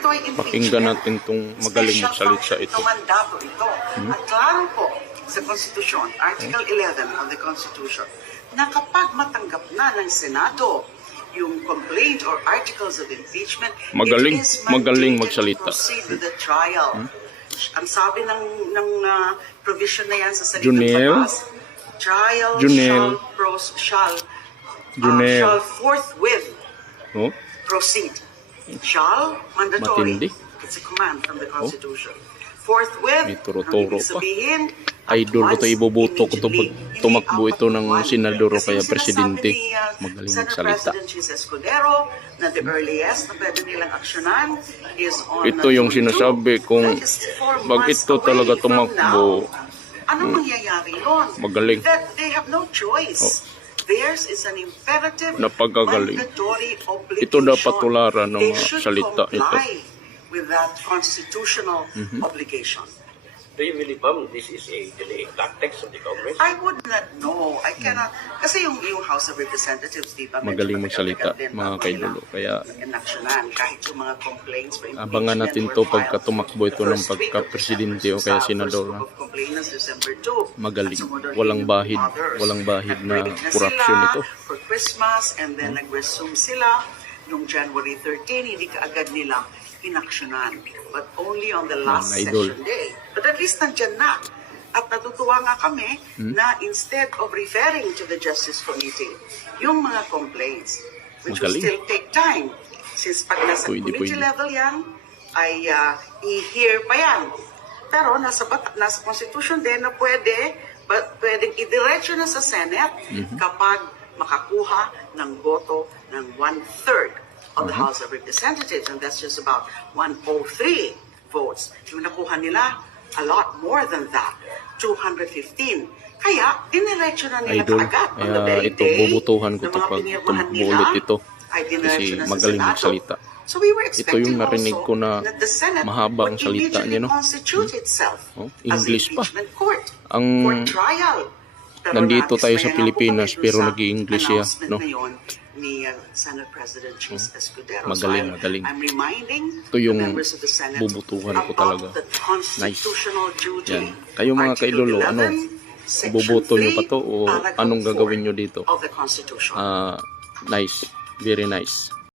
ito ay impeachment. Pakinggan natin itong magaling magsalita ito. Mandato ito. At klaro po sa Constitution, Article 11 of the Constitution, na kapag matanggap na ng Senado yung complaint or articles of impeachment, Magaling, it is magaling mandated magsalita. to proceed with the trial. Ang sabi ng provision na yan sa salitang Junel? batas, trial Junel. shall Junel. forthwith Oh, proceed. Shall, mandatory. Matindi. It's a command from the Constitution. Forthwith, May turo-turo ang ibig pa. sabihin, idol ko at ito, once, iboboto ko ito pag immediately, tumakbo hindi ito ng apat na buwan. senador o Kasi kaya yung presidente. sinasabi ni, Magaling Senate magsalita. President Chis Escudero na the earliest na pwede nilang aksyonan is on Ito yung June 2. sinasabi kung That is 4 pag months ito away talaga from tumakbo, now. Anong mangyayari yun? magaling. That they have no choice. Theirs is an imperative, Napakagaling. mandatory obligation. Ito dapat tularan ng They mga should salita ito. comply with that constitutional obligation. Do you believe, this is a delaying tactics of the Congress? I would not know. I cannot. Kasi yung House of Representatives, di ba? Magaling medyo magsalita, matagal din mga bago kaidolo. nila Kaya inaksyonan. Kahit yung mga complaints for impeachment abangan natin were to filed pagka tumakbo ito ng first week of pagka-presidente December. o kaya Sa senador. first group of complainants, December 2. Magaling. At sumunod Walang yung bahid. others. Walang bahid na Nag-break na corruption sila ito. for Christmas and then nag-resume sila noong January 13. Hindi kaagad nila inaksyonan. But only on the last Mga idol. session day. But at least nandyan na. At natutuwa nga kami na instead of referring to the Justice Committee, yung mga complaints, which will Magaling. still take time, since pag nasa Pwede, committee pwede. level yan, ay i-hear pa yan. Pero nasa Constitution din na pwedeng idiretso na sa Senate kapag makakuha ng boto ng 1/3 of the House of Representatives, and that's just about 103 votes. Yung nakuha nila, a lot more than that, 215. Kaya, diniretso na nila Idol, kaagad on the kaya very ito, day bubutuhan ko na to mga pag pinirmahan tumakbo nila, ulit ito. ay diniretso Kasi na sa magaling Senado. magsalita. So we were Ito expecting yung narinig also ko na that the Senate mahaba ang would salita niya, no? constitute itself Oh, as English pa. impeachment court Ang for trial. Pero nandito tayo sa nadismaya nga po Pilipinas, kami pero dun sa nag-i-English siya, announcement no? na yun ni Senate President Chis Escudero. Magaling, So magaling. I'm reminding Ito yung the members of the Senate bubutuhan ko about talaga. the constitutional duty. Yan. Kayo mga Article kaidolo, 11, Section iboboto nyo 3, pa to o Paragraph anong 4 gagawin nyo dito? of the Constitution. Nice. Very nice.